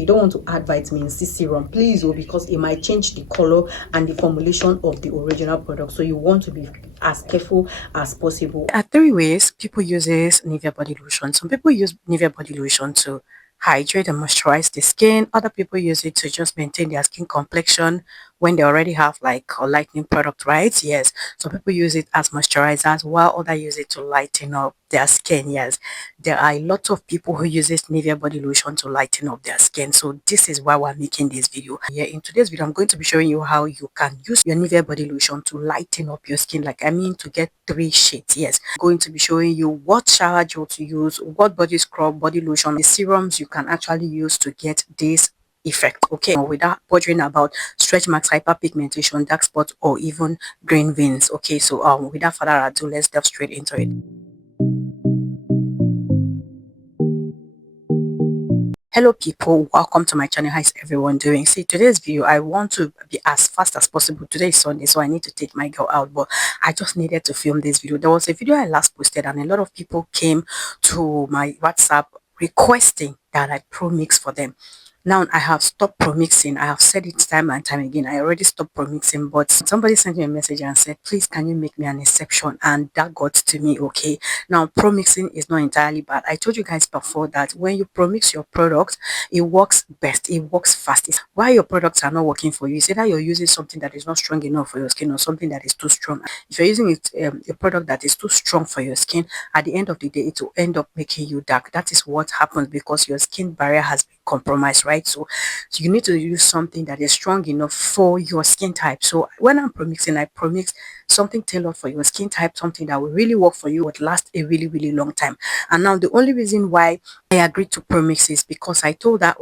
You don't want to add vitamin C serum, please, because it might change the color and the formulation of the original product. So you want to be as careful as possible. There are three ways people use this NIVEA body lotion. Some people use NIVEA body lotion to hydrate and moisturize the skin. Other people use it to just maintain their skin complexion when they already have like a lightening product, right? Yes. Some people use it as moisturizers while others use it to lighten up their skin. Yes. There are a lot of people who use this NIVEA body lotion to lighten up their skin. So this is why we're making this video. Yeah, in today's video, I'm going to be showing you how you can use your NIVEA body lotion to lighten up your skin. Like, I mean, to get 3 shades. Yes. I'm going to be showing you what shower gel to use, what body scrub, body lotion, the serums you can actually use to get this effect. Okay, without bothering about stretch marks, hyperpigmentation, dark spots, or even green veins. Okay, so without further ado, let's delve straight into it. Hello people, welcome to my channel. How is everyone doing? See, today's video I want to be as fast as possible. Today is Sunday, so I need to take my girl out, but I just needed to film this video. There was a video I last posted and a lot of people came to my WhatsApp requesting that I pro-mix for them. Now I have stopped promixing. I have said it time and time again. I already stopped promixing, but somebody sent me a message and said, please, can you make me an exception? And that got to me. Okay. Now promixing is not entirely bad. I told you guys before that when you promix your product, it works best. It works fastest. Why your products are not working for you? It's either you're using something that is not strong enough for your skin or something that is too strong. If you're using it, a product that is too strong for your skin, at the end of the day, it will end up making you dark. That is what happens because your skin barrier has been compromised, right? So you need to use something that is strong enough for your skin type. So when I'm promixing, I promix something tailored for your skin type, something that will really work for you, would last a really long time. And now the only reason why I agreed to promix is because I told that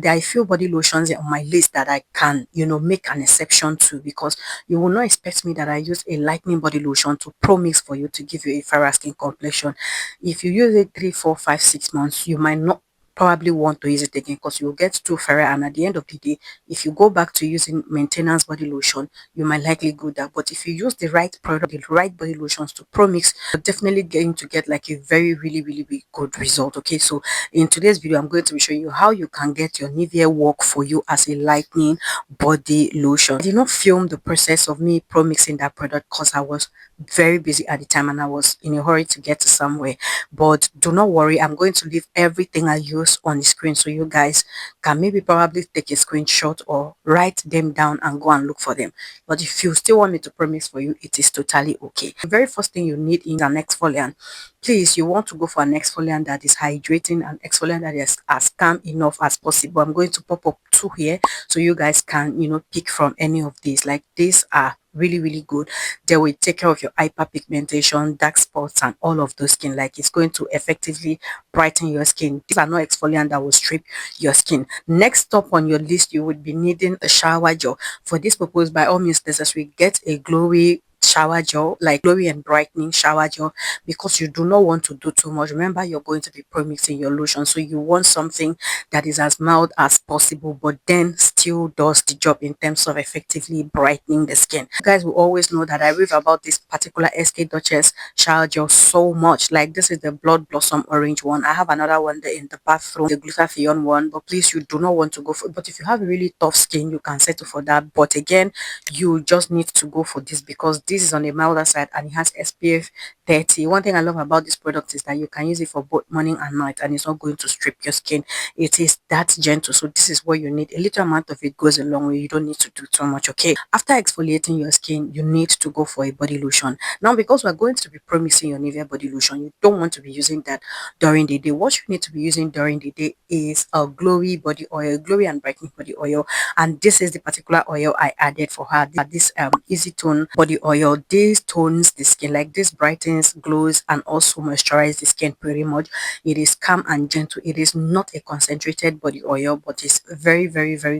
there are a few body lotions on my list that I can, make an exception to, because you will not expect me that I use a lightening body lotion to promix for you to give you a fairer skin complexion. If you use it 3, 4, 5, 6 months, you might not probably want to use it again because you'll get too fairer, and at the end of the day, if you go back to using maintenance body lotion, you might likely go there. But if you use the right product, the right body lotions to promix, you're definitely going to get like a very really good result. Okay, so in today's video I'm going to be showing you how you can get your NIVEA work for you as a lightening body lotion. I did not film the process of me promixing that product because I was very busy at the time and I was in a hurry to get to somewhere. But do not worry, I'm going to leave everything I use on the screen so you guys can maybe probably take a screenshot or write them down and go and look for them. But if you still want me to promix for you, it is totally okay. The very first thing you need is an exfoliant. Please, you want to go for an exfoliant that is hydrating, an exfoliant that is as calm enough as possible. I'm going to pop up 2 here so you guys can pick from any of these. Like, these are really good. They will take care of your hyperpigmentation, dark spots, and all of those skin. Like, it's going to effectively brighten your skin. These are not exfoliant that will strip your skin. Next up on your list, you would be needing a shower gel. For this purpose, by all means necessary, get a glowy shower gel, like glowy and brightening shower gel, because you do not want to do too much. Remember, you're going to be promixing your lotion, so you want something that is as mild as possible but then still does the job in terms of effectively brightening the skin. You guys will always know that I rave about this particular SK Duchess shower gel so much. Like, this is the blood blossom orange one. I have another one there in the bathroom, the glutathione one, but please, you do not want to go for, but if you have a really tough skin, you can settle for that. But again, you just need to go for this because this is on the milder side and it has SPF 30. One thing I love about this product is that you can use it for both morning and night and it's not going to strip your skin. It is that gentle, so this is what you need. A little amount of it goes a long way. You don't need to do too much. Okay, after exfoliating your skin, you need to go for a body lotion. Now, because we're going to be promixing your NIVEA body lotion, you don't want to be using that during the day. What you need to be using during the day is a glowy body oil, glowy and brightening body oil, and this is the particular oil I added for her. This easy tone body oil. This tones the skin, like this brightens, glows, and also moisturize the skin pretty much. It is calm and gentle. It is not a concentrated body oil, but it's very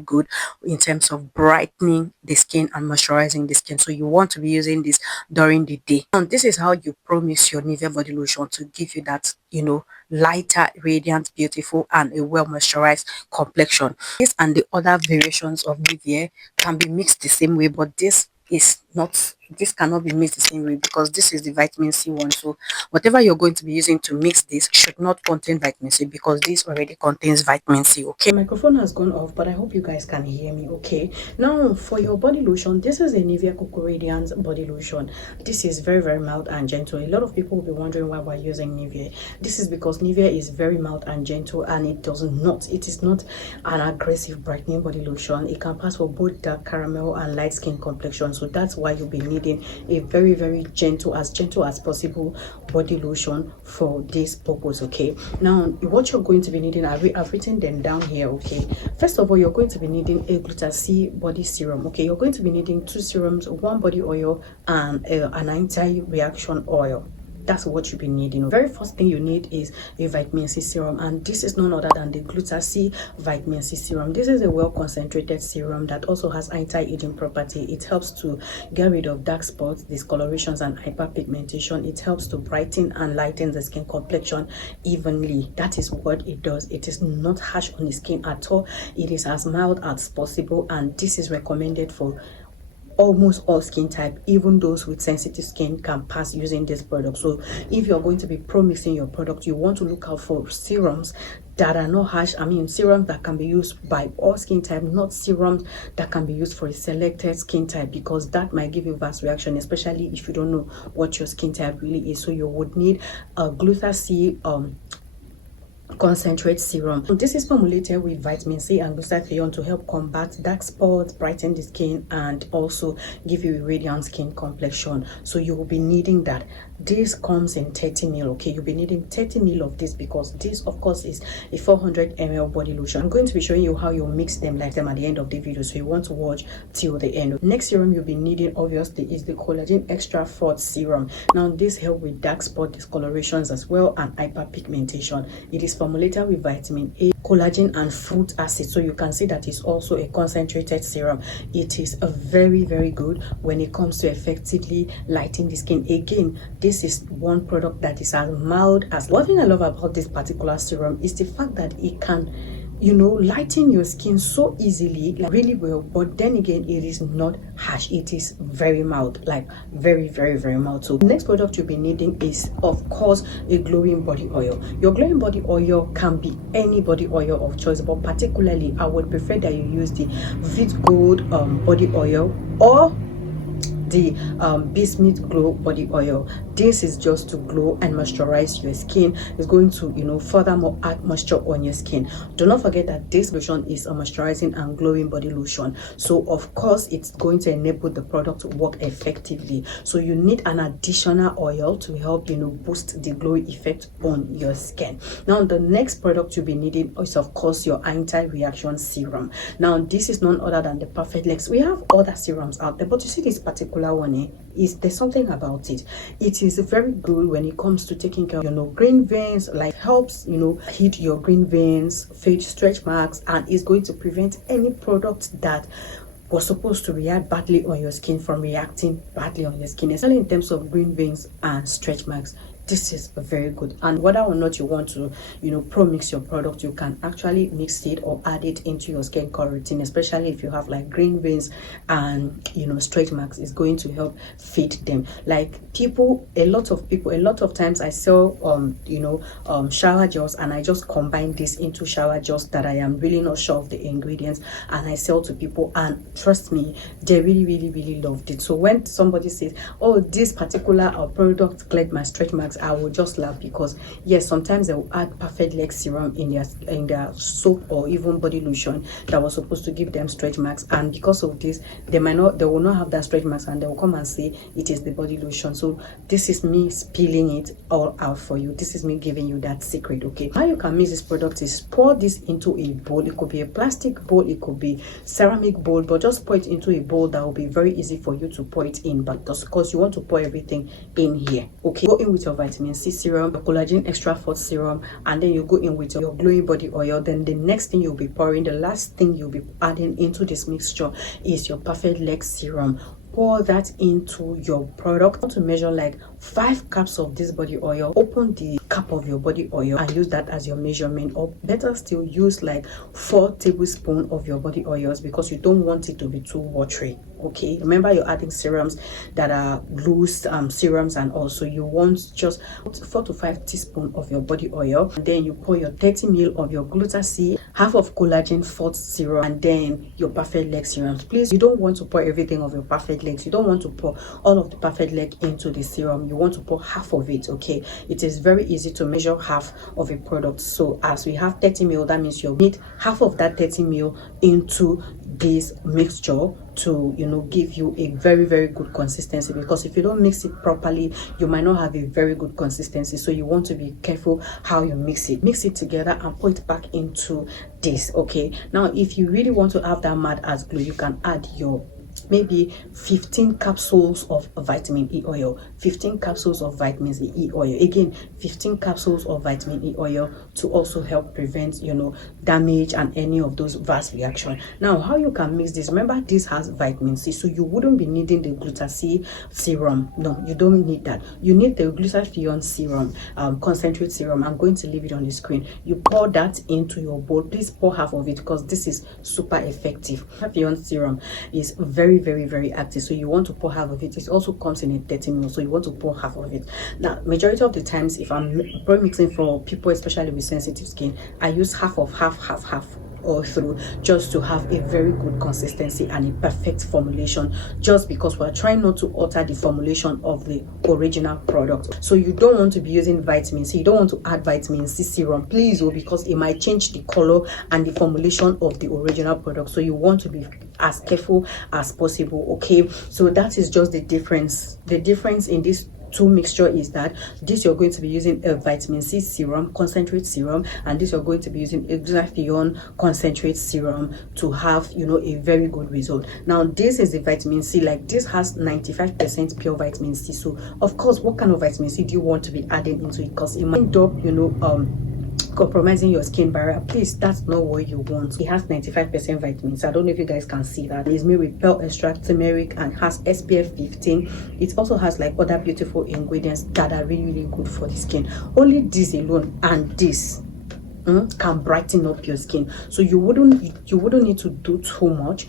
good in terms of brightening the skin and moisturizing the skin. So you want to be using this during the day. And this is how you promix your NIVEA body lotion to give you that lighter, radiant, beautiful, and a well moisturized complexion. This and the other variations of NIVEA can be mixed the same way, but this is not, this cannot be mixed the same way because this is the vitamin C one. So whatever you're going to be using to mix this should not contain vitamin C because this already contains vitamin C. Okay, my microphone has gone off, but I hope you guys can hear me. Okay, now for your body lotion, this is a NIVEA Cocoa Radiance body lotion. This is very, very mild and gentle. A lot of people will be wondering why we're using NIVEA. This is because NIVEA is very mild and gentle, and it is not an aggressive brightening body lotion. It can pass for both dark caramel and light skin complexion. So that's why you'll be needing a very, very gentle as possible body lotion for this purpose. Okay, now what you're going to be needing, I've written them down here. Okay, first of all, you're going to be needing a glutathione body serum. Okay, you're going to be needing 2 serums, 1 body oil, and an anti-reaction oil. That's what you'll be needing. The very first thing you need is a vitamin C serum, and this is none other than the glutathione vitamin C serum. This is a well concentrated serum that also has anti-aging property. It helps to get rid of dark spots, discolorations, and hyperpigmentation. It helps to brighten and lighten the skin complexion evenly. That is what it does. It is not harsh on the skin at all. It is as mild as possible, and this is recommended for almost all skin type. Even those with sensitive skin can pass using this product. So if you're going to be pro-mixing your product, you want to look out for serums that are not harsh. I mean, serums that can be used by all skin type, not serums that can be used for a selected skin type, because that might give you vast reaction, especially if you don't know what your skin type really is. So you would need a glutathione concentrate serum. This is formulated with vitamin C and glutathione to help combat dark spots, brighten the skin, and also give you a radiant skin complexion. So you will be needing that. This comes in 30 ml. Okay, you'll be needing 30 ml of this because this of course is a 400 ml body lotion. I'm going to be showing you how you mix them at the end of the video, so you want to watch till the end. Next serum you'll be needing obviously is the collagen extra forte serum. Now this helps with dark spot discolorations as well and hyperpigmentation. It is formulated with vitamin A, collagen, and fruit acid, so you can see that it's also a concentrated serum. It is a very, very good when it comes to effectively lightening the skin. Again, this is one product that is as mild as. One thing I love about this particular serum is the fact that it can, you know, lighten your skin so easily, like really well, but then again it is not harsh. It is very mild, like very, very, very mild. So the next product you'll be needing is of course a glowing body oil. Your glowing body oil can be any body oil of choice, but particularly I would prefer that you use the Vit Gold body oil or the Bismuth Glow body oil. This is just to glow and moisturize your skin. It's going to, you know, furthermore add moisture on your skin. Do not forget that this lotion is a moisturizing and glowing body lotion, so of course it's going to enable the product to work effectively. So you need an additional oil to help, you know, boost the glowy effect on your skin. Now the next product you'll be needing is of course your anti-reaction serum. Now this is none other than the Perfect Lex. We have other serums out there, but you see this particular one, there's something about it. It is very good when it comes to taking care of, you know, green veins. Like helps, you know, hit your green veins, fade stretch marks, and is going to prevent any product that was supposed to react badly on your skin from reacting badly on your skin, especially in terms of green veins and stretch marks. This is very good. And whether or not you want to, you know, pro-mix your product, you can actually mix it or add it into your skincare routine, especially if you have like green veins and, you know, stretch marks. Is going to help fit them. Like people, a lot of times I sell you know, shower gels, and I just combine this into shower gels that I am really not sure of the ingredients, and I sell to people, and trust me, they really, really, really loved it. So when somebody says, oh, this particular product cleared my stretch marks, I will just laugh, because yes, sometimes they will add Perfect Lex serum in their soap or even body lotion that was supposed to give them stretch marks, and because of this they will not have that stretch marks, and they will come and say it is the body lotion. So this is me spilling it all out for you. This is me giving you that secret. Okay, how you can mix this product is pour this into a bowl. It could be a plastic bowl, it could be ceramic bowl, but just pour it into a bowl that will be very easy for you to pour it in, but just because you want to pour everything in here. Okay, go in with your vitamin C serum, your collagen extra forte serum, and then you go in with your glowing body oil. Then the next thing you'll be pouring, the last thing you'll be adding into this mixture is your Perfect Lex serum. Pour that into your product. I want to measure like 5 cups of this body oil. Open the cup of your body oil and use that as your measurement, or better still use like 4 tablespoons of your body oils, because you don't want it to be too watery. Okay, remember you're adding serums that are loose serums, and also you want just 4 to 5 teaspoons of your body oil, and then you pour your 30 ml of your glutathione, half of collagen forte serum, and then your perfect leg serums. Please, you don't want to pour everything of your perfect legs. You don't want to pour all of the perfect leg into the serum. You want to pour half of it. Okay, it is very easy to measure half of a product. So as we have 30 ml, that means you need half of that 30 ml into this mixture to, you know, give you a very, very good consistency, because if you don't mix it properly, you might not have a very good consistency. So you want to be careful how you mix it together and put it back into this. Okay, now if you really want to have that mad as glue, you can add your maybe 15 capsules of vitamin E oil, 15 capsules of vitamin E oil, again 15 capsules of vitamin E oil, to also help prevent, you know, damage and any of those vast reaction. Now, how you can mix this, remember this has vitamin C, so you wouldn't be needing the glutathione serum. No, you don't need that. You need the glutathione serum, concentrate serum. I'm going to leave it on the screen. You pour that into your bowl. Please pour half of it, because this is super effective. Glutathione serum is very, very active, so you want to pour half of it. It also comes in a 30 ml, so you want to pour half of it. Now, majority of the times, if I'm mixing for people especially with sensitive skin, I use half all through, just to have a very good consistency and a perfect formulation, just because we're trying not to alter the formulation of the original product. So you don't want to be using vitamin C, you don't want to add vitamin C serum, please, because it might change the color and the formulation of the original product. So you want to be as careful as possible. Okay, so that is just the difference in this two mixture is that this you're going to be using a vitamin C serum, concentrate serum, and this you're going to be using a glutathione concentrate serum to have, you know, a very good result. Now, this is the vitamin C, like this has 95% pure vitamin C. So of course, what kind of vitamin C do you want to be adding into it? Because it might end up, you know, compromising your skin barrier. Please, that's not what you want. It has 95% vitamins. I don't know if you guys can see that. It's made with pearl extract, turmeric, and has SPF 15. It also has like other beautiful ingredients that are really good for the skin. Only this alone and this can brighten up your skin. So you wouldn't need to do too much,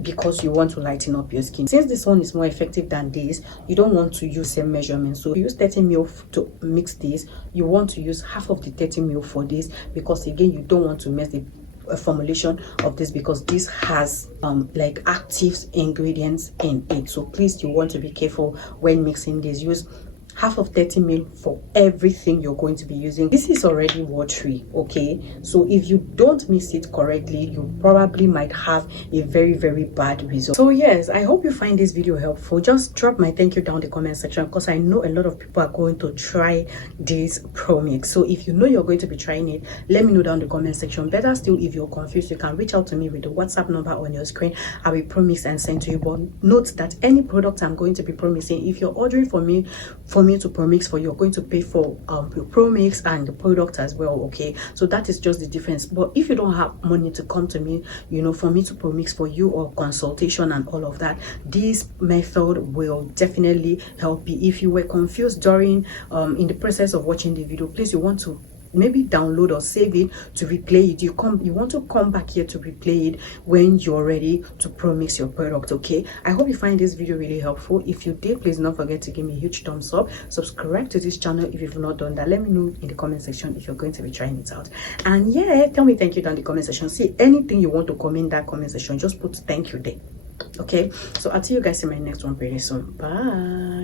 because you want to lighten up your skin. Since this one is more effective than this, you don't want to use same measurement. So you use 30 ml to mix this. You want to use half of the 30 ml for this, because again, you don't want to mess the formulation of this, because this has like active ingredients in it. So please, you want to be careful when mixing this. Use half of 30 ml for everything you're going to be using. This is already watery, okay? So if you don't mix it correctly, you probably might have a very bad result. So yes, I hope you find this video helpful. Just drop my thank you down the comment section, because I know a lot of people are going to try this Promix. So if you know you're going to be trying it, let me know down the comment section. Better still, if you're confused, you can reach out to me with the WhatsApp number on your screen. I will promix and send to you. But note that any product I'm going to be promixing, if you're ordering for me to promix for you, you're going to pay for your promix and the product as well. Okay, so that is just the difference. But if you don't have money to come to me, you know, for me to promix for you, or consultation and all of that, this method will definitely help you. If you were confused during in the process of watching the video, please, you want to maybe download or save it to replay it. You want to come back here to replay it when you're ready to promix your product. Okay, I hope you find this video really helpful. If you did, please don't forget to give me a huge thumbs up. Subscribe to this channel if you've not done that. Let me know in the comment section if you're going to be trying it out. And yeah, tell me thank you down in the comment section. See, anything you want to comment in that comment section, just put thank you there. Okay, so I'll see you guys in my next one pretty soon. Bye.